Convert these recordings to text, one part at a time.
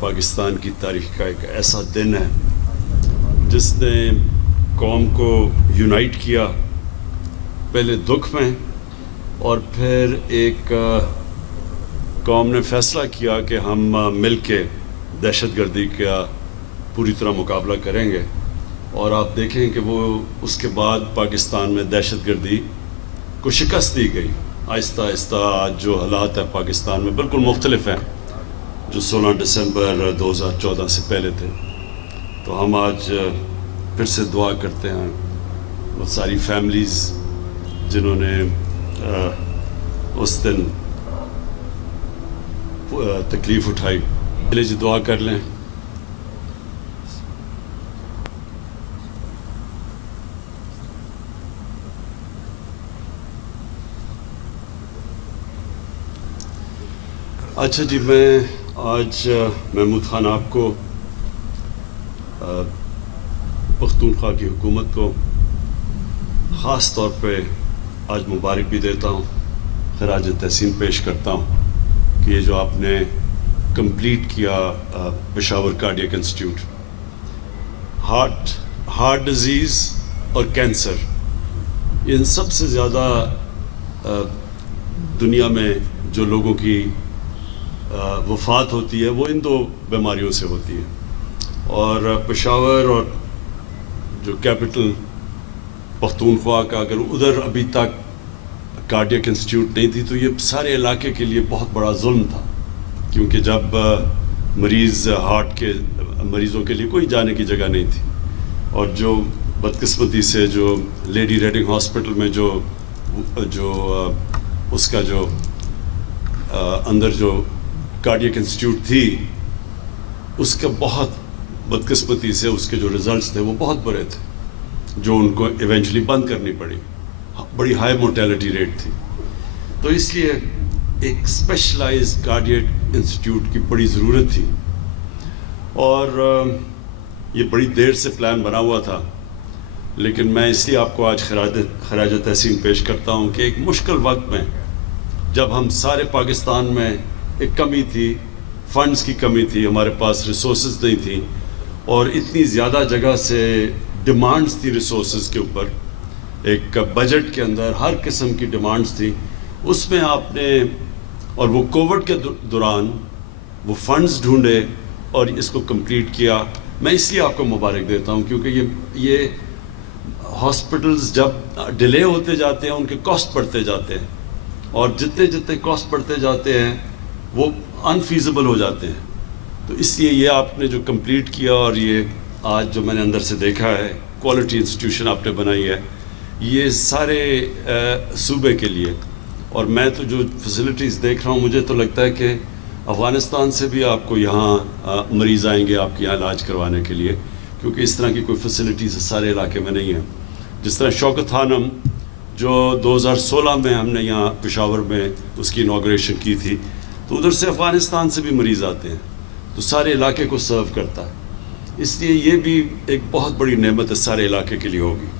پاکستان کی تاریخ کا ایک ایسا دن ہے جس نے قوم کو یونائٹ کیا، پہلے دکھ میں اور پھر ایک قوم نے فیصلہ کیا کہ ہم مل کے دہشت گردی کا پوری طرح مقابلہ کریں گے، اور آپ دیکھیں کہ وہ اس کے بعد پاکستان میں دہشت گردی کو شکست دی گئی۔ آہستہ آہستہ آج جو حالات ہیں پاکستان میں بالکل مختلف ہیں جو 16 دسمبر 2014 سے پہلے تھے۔ تو ہم آج پھر سے دعا کرتے ہیں وہ ساری فیملیز جنہوں نے اس دن تکلیف اٹھائی۔ پہلے جی دعا کر لیں۔ اچھا جی، میں آج محمود خان آپ کو، پختونخوا کی حکومت کو خاص طور پہ آج مبارک بھی دیتا ہوں، خراج تحسین پیش کرتا ہوں کہ یہ جو آپ نے کمپلیٹ کیا Peshawar cardiac institute, heart disease اور کینسر، ان سب سے زیادہ دنیا میں جو لوگوں کی وفات ہوتی ہے وہ ان دو بیماریوں سے ہوتی ہے، اور پشاور اور جو کیپٹل پختونخوا کا، اگر ادھر ابھی تک کارڈیک انسٹیٹیوٹ نہیں تھی تو یہ سارے علاقے کے لیے بہت بڑا ظلم تھا، کیونکہ جب ہارٹ کے مریضوں کے لیے کوئی جانے کی جگہ نہیں تھی، اور جو بدقسمتی سے جو لیڈی ریڈنگ ہاسپٹل میں جو اس کا جو اندر جو کارڈیک انسٹیٹیوٹ تھی، اس کا بہت بدقسمتی سے اس کے جو ریزلٹس تھے وہ بہت برے تھے، جو ان کو ایونچولی بند کرنی پڑی، بڑی ہائی مورٹیلٹی ریٹ تھی۔ تو اس لیے ایک اسپیشلائز کارڈیک انسٹیٹیوٹ کی بڑی ضرورت تھی، اور یہ بڑی دیر سے پلان بنا ہوا تھا، لیکن میں اس لیے آپ کو آج خراج تحسین پیش کرتا ہوں کہ ایک مشکل وقت میں جب ہم سارے پاکستان میں ایک کمی تھی، فنڈز کی کمی تھی، ہمارے پاس ریسورسز نہیں تھیں، اور اتنی زیادہ جگہ سے ڈیمانڈز تھی ریسورسز کے اوپر، ایک بجٹ کے اندر ہر قسم کی ڈیمانڈز تھی، اس میں آپ نے، اور وہ کووڈ کے دوران وہ فنڈز ڈھونڈے اور اس کو کمپلیٹ کیا۔ میں اس لیے آپ کو مبارک دیتا ہوں کیونکہ یہ ہاسپٹلز جب ڈیلے ہوتے جاتے ہیں ان کے کاسٹ بڑھتے جاتے ہیں، اور جتنے کاسٹ بڑھتے جاتے ہیں وہ انفیزیبل ہو جاتے ہیں۔ تو اس لیے یہ آپ نے جو کمپلیٹ کیا، اور یہ آج جو میں نے اندر سے دیکھا ہے کوالٹی انسٹیٹیوشن آپ نے بنائی ہے، یہ سارے صوبے کے لیے، اور میں تو جو فیسلٹیز دیکھ رہا ہوں مجھے تو لگتا ہے کہ افغانستان سے بھی آپ کو یہاں مریض آئیں گے آپ کے یہاں علاج کروانے کے لیے، کیونکہ اس طرح کی کوئی فیسلٹیز سارے علاقے میں نہیں ہیں۔ جس طرح شوکت خانم جو 2016 میں ہم نے یہاں پشاور میں اس کی انوگریشن کی تھی، تو ادھر سے افغانستان سے بھی مریض آتے ہیں، تو سارے علاقے کو سرو کرتا ہے، اس لیے یہ بھی ایک بہت بڑی نعمت ہے سارے علاقے کے لیے ہوگی۔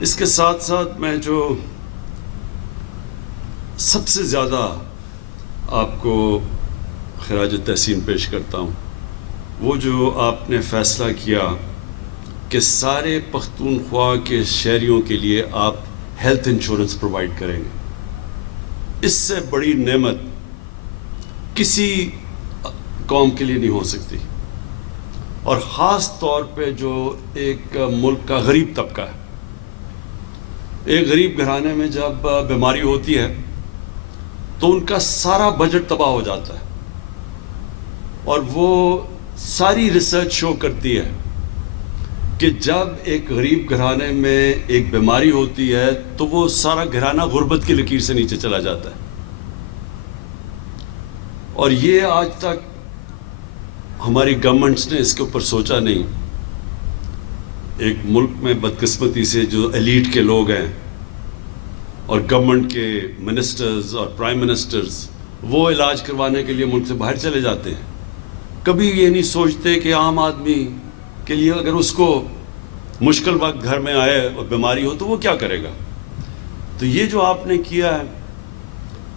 اس کے ساتھ ساتھ میں جو سب سے زیادہ آپ کو خراج تحسین پیش کرتا ہوں، وہ جو آپ نے فیصلہ کیا کہ سارے پختونخوا کے شہریوں کے لیے آپ ہیلتھ انشورنس پرووائڈ کریں گے۔ اس سے بڑی نعمت کسی قوم کے لیے نہیں ہو سکتی، اور خاص طور پہ جو ایک ملک کا غریب طبقہ ہے۔ ایک غریب گھرانے میں جب بیماری ہوتی ہے تو ان کا سارا بجٹ تباہ ہو جاتا ہے، اور وہ ساری ریسرچ شو کرتی ہے کہ جب ایک غریب گھرانے میں ایک بیماری ہوتی ہے تو وہ سارا گھرانہ غربت کی لکیر سے نیچے چلا جاتا ہے، اور یہ آج تک ہماری گورنمنٹس نے اس کے اوپر سوچا نہیں۔ ایک ملک میں بدقسمتی سے جو ایلیٹ کے لوگ ہیں اور گورنمنٹ کے منسٹرز اور پرائم منسٹرز، وہ علاج کروانے کے لیے ملک سے باہر چلے جاتے ہیں، کبھی یہ نہیں سوچتے کہ عام آدمی کے لیے اگر اس کو مشکل وقت گھر میں آئے اور بیماری ہو تو وہ کیا کرے گا۔ تو یہ جو آپ نے کیا ہے،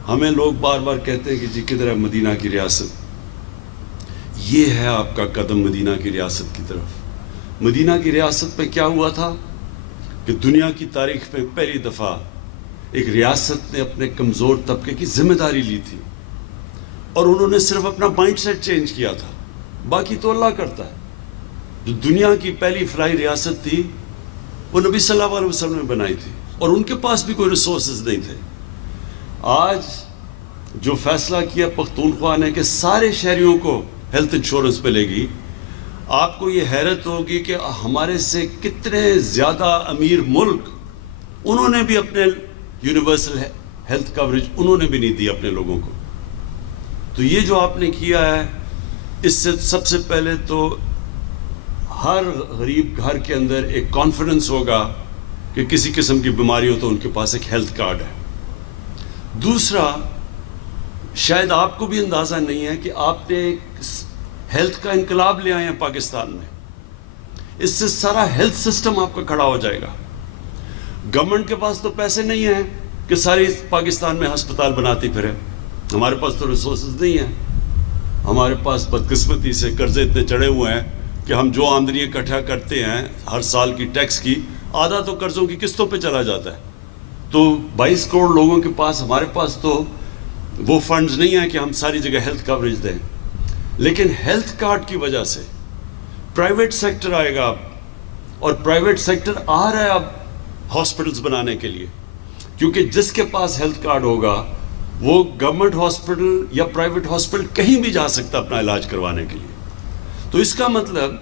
ہمیں لوگ بار بار کہتے ہیں کہ جی کدھر ہے مدینہ کی ریاست، یہ ہے آپ کا قدم مدینہ کی ریاست کی طرف. مدینہ کی ریاست میں کیا ہوا تھا کہ دنیا کی تاریخ میں پہلی دفعہ ایک ریاست نے اپنے کمزور طبقے کی ذمہ داری لی تھی, اور انہوں نے صرف اپنا مائنڈ سیٹ چینج کیا تھا, باقی تو اللہ کرتا ہے. جو دنیا کی پہلی فلاحی ریاست تھی وہ نبی صلی اللہ علیہ وسلم نے بنائی تھی, اور ان کے پاس بھی کوئی ریسورسز نہیں تھے. آج جو فیصلہ کیا پختونخوا نے کہ سارے شہریوں کو ہیلتھ انشورنس ملے گی, آپ کو یہ حیرت ہوگی کہ ہمارے سے کتنے زیادہ امیر ملک انہوں نے بھی اپنے یونیورسل ہیلتھ کوریج انہوں نے بھی نہیں دی اپنے لوگوں کو. تو یہ جو آپ نے کیا ہے, اس سے سب سے پہلے تو ہر غریب گھر کے اندر ایک کانفیڈنس ہوگا کہ کسی قسم کی بیماری ہو تو ان کے پاس ایک ہیلتھ کارڈ ہے. دوسرا, شاید آپ کو بھی اندازہ نہیں ہے کہ آپ نے ایک ہیلتھ کا انقلاب لے آئے ہیں پاکستان میں. اس سے سارا ہیلتھ سسٹم آپ کا کھڑا ہو جائے گا. گورنمنٹ کے پاس تو پیسے نہیں ہیں کہ ساری پاکستان میں ہسپتال بناتی پھرے. ہمارے پاس تو ریسورسز نہیں ہیں. ہمارے پاس بدقسمتی سے قرضے اتنے چڑھے ہوئے ہیں کہ ہم جو آمدنی اکٹھا کرتے ہیں ہر سال کی ٹیکس کی, آدھا تو قرضوں کی قسطوں پہ چلا جاتا ہے. تو 22 کروڑ لوگوں کے پاس, ہمارے پاس تو وہ فنڈز نہیں ہیں کہ ہم ساری جگہ ہیلتھ کوریج دیں. لیکن ہیلتھ کارڈ کی وجہ سے پرائیویٹ سیکٹر آئے گا اب, اور پرائیویٹ سیکٹر آ رہا ہے اب ہاسپٹلز بنانے کے لیے, کیونکہ جس کے پاس ہیلتھ کارڈ ہوگا وہ گورنمنٹ ہاسپٹل یا پرائیویٹ ہاسپٹل کہیں بھی جا سکتا اپنا علاج کروانے کے لیے. تو اس کا مطلب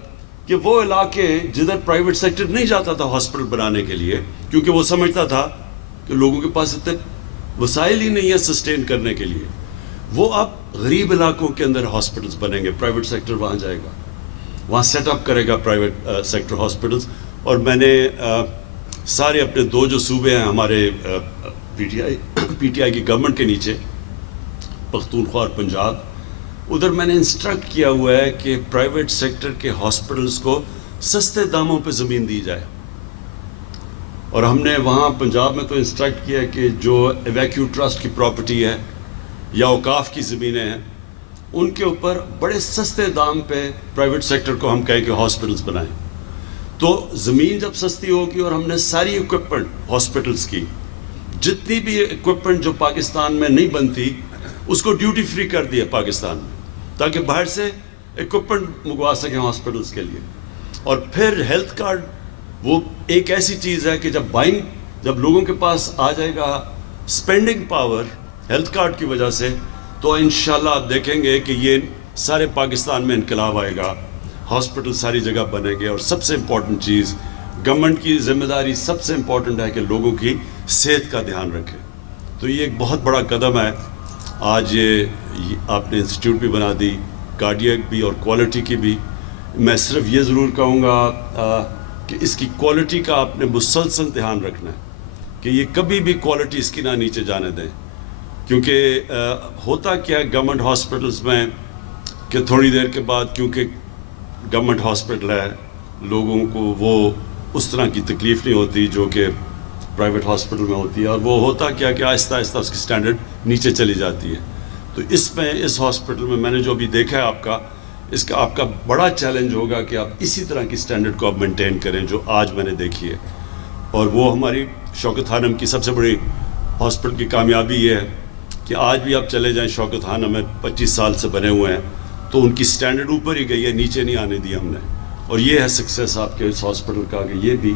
کہ وہ علاقے جدھر پرائیویٹ سیکٹر نہیں جاتا تھا ہاسپٹل بنانے کے لیے, کیونکہ وہ سمجھتا تھا کہ لوگوں کے پاس اتنے وسائل ہی نہیں ہے سسٹین کرنے کے لیے, وہ اب غریب علاقوں کے اندر ہاسپٹلز بنیں گے. پرائیویٹ سیکٹر وہاں جائے گا, وہاں سیٹ اپ کرے گا پرائیویٹ سیکٹر ہاسپٹلز. اور میں نے سارے اپنے دو جو صوبے ہیں ہمارے پی ٹی آئی کی گورنمنٹ کے نیچے, پختونخوا اور پنجاب, ادھر میں نے انسٹرکٹ کیا ہوا ہے کہ پرائیویٹ سیکٹر کے ہاسپٹلز کو سستے داموں پہ زمین دی جائے. اور ہم نے وہاں پنجاب میں تو انسٹرکٹ کیا کہ جو ایویکیو ٹرسٹ کی پراپرٹی ہے یا اوقاف کی زمینیں ہیں, ان کے اوپر بڑے سستے دام پہ پرائیویٹ سیکٹر کو ہم کہیں کہ ہاسپٹلز بنائیں. تو زمین جب سستی ہوگی, اور ہم نے ساری اکوپمنٹ ہاسپٹلز کی, جتنی بھی اکوپمنٹ جو پاکستان میں نہیں بنتی اس کو ڈیوٹی فری کر دیا پاکستان میں, تاکہ باہر سے اکوپمنٹ منگوا سکیں ہاسپٹلز کے لیے. اور پھر ہیلتھ کارڈ وہ ایک ایسی چیز ہے کہ جب لوگوں کے پاس آ جائے گا اسپینڈنگ پاور ہیلتھ کارڈ کی وجہ سے, تو انشاءاللہ آپ دیکھیں گے کہ یہ سارے پاکستان میں انقلاب آئے گا, ہاسپٹل ساری جگہ بنیں گے. اور سب سے امپورٹنٹ چیز, گورنمنٹ کی ذمہ داری سب سے امپورٹنٹ ہے کہ لوگوں کی صحت کا دھیان رکھے. تو یہ ایک بہت بڑا قدم ہے. آج یہ آپ نے انسٹیٹیوٹ بھی بنا دی, کارڈیک بھی اور کوالٹی کی بھی. میں صرف یہ ضرور کہوں گا کہ اس کی کوالٹی کا آپ نے مسلسل دھیان رکھنا ہے کہ یہ کبھی بھی کوالٹی اس کی نہ نیچے جانے دیں. کیونکہ ہوتا کیا ہے گورنمنٹ ہاسپٹلز میں کہ تھوڑی دیر کے بعد, کیونکہ گورنمنٹ ہاسپٹل ہے, لوگوں کو وہ اس طرح کی تکلیف نہیں ہوتی جو کہ پرائیویٹ ہاسپٹل میں ہوتی ہے, اور وہ ہوتا کیا کہ آہستہ آہستہ اس کی سٹینڈرڈ نیچے چلی جاتی ہے. تو اس ہاسپٹل میں میں نے جو ابھی دیکھا ہے اس کا آپ کا بڑا چیلنج ہوگا کہ آپ اسی طرح کی سٹینڈرڈ کو آپ مینٹین کریں جو آج میں نے دیکھی ہے. اور وہ ہماری شوکت خانم کی سب سے بڑی ہاسپٹل کی کامیابی یہ ہے کہ آج بھی آپ چلے جائیں شوکت خانم میں 25 سال سے بنے ہوئے ہیں, تو ان کی سٹینڈرڈ اوپر ہی گئی ہے, نیچے نہیں آنے دی ہم نے. اور یہ ہے سکسیس آپ کے اس ہاسپٹل کا کہ یہ بھی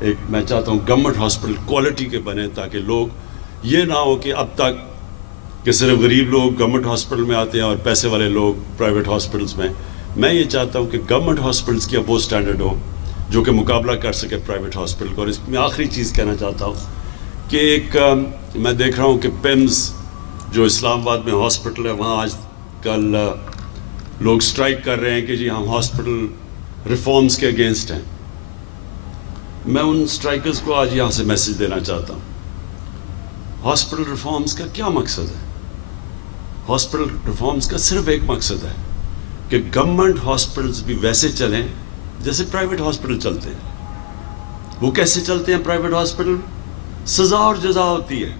ایک, میں چاہتا ہوں گورنمنٹ ہاسپٹل کوالٹی کے بنے, تاکہ لوگ یہ نہ ہو کہ اب تک کہ صرف غریب لوگ گورنمنٹ ہاسپٹل میں آتے ہیں اور پیسے والے لوگ پرائیویٹ ہاسپٹلز میں. میں یہ چاہتا ہوں کہ گورنمنٹ ہاسپٹلز کی اب وہ سٹینڈرڈ ہو جو کہ مقابلہ کر سکے پرائیویٹ ہاسپٹل کو. اور اس میں آخری چیز کہنا چاہتا ہوں کہ ایک میں دیکھ رہا ہوں کہ پیمز جو اسلام آباد میں ہاسپٹل ہے, وہاں آج کل لوگ سٹرائک کر رہے ہیں کہ جی ہم ہاسپٹل ریفارمز کے اگینسٹ ہیں. میں ان سٹرائکرز کو آج یہاں سے میسج دینا چاہتا ہوں, ہاسپٹل ریفارمز کا کیا مقصد ہے؟ ہاسپٹل ریفارمز کا صرف ایک مقصد ہے کہ گورنمنٹ ہاسپٹلز بھی ویسے چلیں جیسے پرائیویٹ ہاسپٹل چلتے ہیں. وہ کیسے چلتے ہیں پرائیویٹ ہاسپٹل؟ سزا اور جزا ہوتی ہے,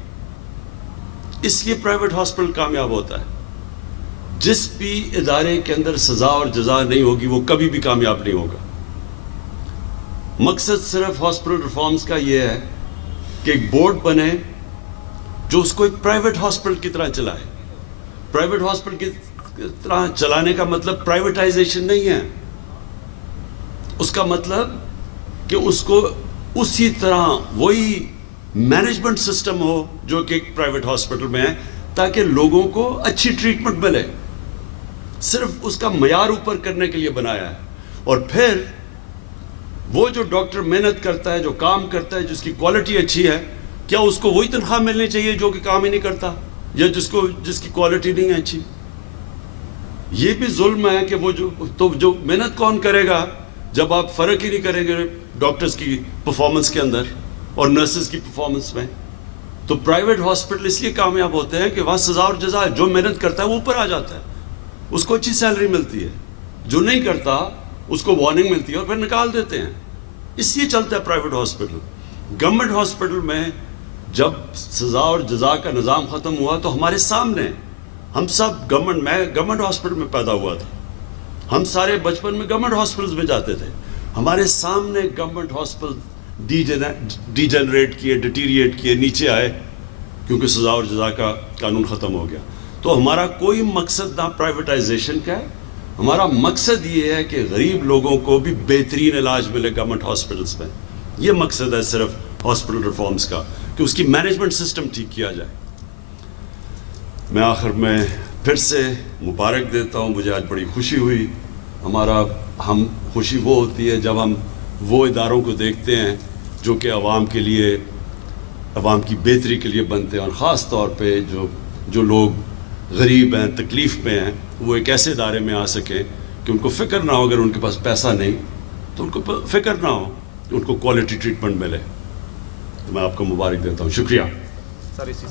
اس لیے پرائیویٹ ہاسپٹل کامیاب ہوتا ہے. جس بھی ادارے کے اندر سزا اور جزا نہیں ہوگی وہ کبھی بھی کامیاب نہیں ہوگا. مقصد صرف ہاسپٹل ریفارمز کا یہ ہے کہ ایک بورڈ بنے جو اس کو ایک پرائیویٹ ہاسپٹل کی طرح چلائے. پرائیویٹ ہاسپٹل کی طرح چلانے کا مطلب پرائیویٹائزیشن نہیں ہے. اس کا مطلب کہ اس کو اسی طرح وہی مینجمنٹ سسٹم ہو جو کہ ایک پرائیویٹ ہاسپٹل میں ہے, تاکہ لوگوں کو اچھی ٹریٹمنٹ ملے. صرف اس کا معیار اوپر کرنے کے لیے بنایا ہے. اور پھر وہ جو ڈاکٹر محنت کرتا ہے, جو کام کرتا ہے, جس کی کوالٹی اچھی ہے, کیا اس کو وہی تنخواہ ملنی چاہیے جو کہ کام ہی نہیں کرتا یا جس کی کوالٹی نہیں ہے اچھی؟ یہ بھی ظلم ہے کہ وہ جو محنت کون کرے گا جب آپ فرق ہی نہیں کریں گے ڈاکٹرز کی پرفارمنس کے اندر اور نرسز کی پرفارمنس میں. تو پرائیویٹ ہاسپٹل اس لیے کامیاب ہوتے ہیں کہ وہاں سزا اور جزا ہے. جو محنت کرتا ہے وہ اوپر آ جاتا ہے, اس کو اچھی سیلری ملتی ہے. جو نہیں کرتا اس کو وارننگ ملتی ہے اور پھر نکال دیتے ہیں. اس لیے چلتا ہے پرائیویٹ ہاسپٹل. گورنمنٹ ہاسپٹل میں جب سزا اور جزا کا نظام ختم ہوا تو ہمارے سامنے, ہم سب میں گورنمنٹ ہاسپٹل میں پیدا ہوا تھا, ہم سارے بچپن میں گورنمنٹ ہاسپٹلز میں جاتے تھے. ہمارے سامنے گورنمنٹ ہاسپٹل ڈی جنریٹ کیے, ڈیٹیریٹ کیے, نیچے آئے کیونکہ سزا اور جزا کا قانون ختم ہو گیا. تو ہمارا کوئی مقصد نہ پرائیویٹائزیشن کا ہے, ہمارا مقصد یہ ہے کہ غریب لوگوں کو بھی بہترین علاج ملے گورنمنٹ ہاسپٹلس میں. یہ مقصد ہے صرف ہاسپٹل ریفارمز کا, کہ اس کی مینجمنٹ سسٹم ٹھیک کیا جائے. میں آخر میں پھر سے مبارک دیتا ہوں. مجھے آج بڑی خوشی ہوئی. خوشی وہ ہوتی ہے جب ہم وہ اداروں کو دیکھتے ہیں جو کہ عوام کے لیے, عوام کی بہتری کے لیے بنتے ہیں, اور خاص طور پہ جو لوگ غریب ہیں, تکلیف میں ہیں, وہ ایک ایسے ادارے میں آ سکیں کہ ان کو فکر نہ ہو, اگر ان کے پاس پیسہ نہیں تو ان کو فکر نہ ہو, ان کو کوالٹی ٹریٹمنٹ ملے. تو میں آپ کو مبارک دیتا ہوں. شکریہ. سر اسی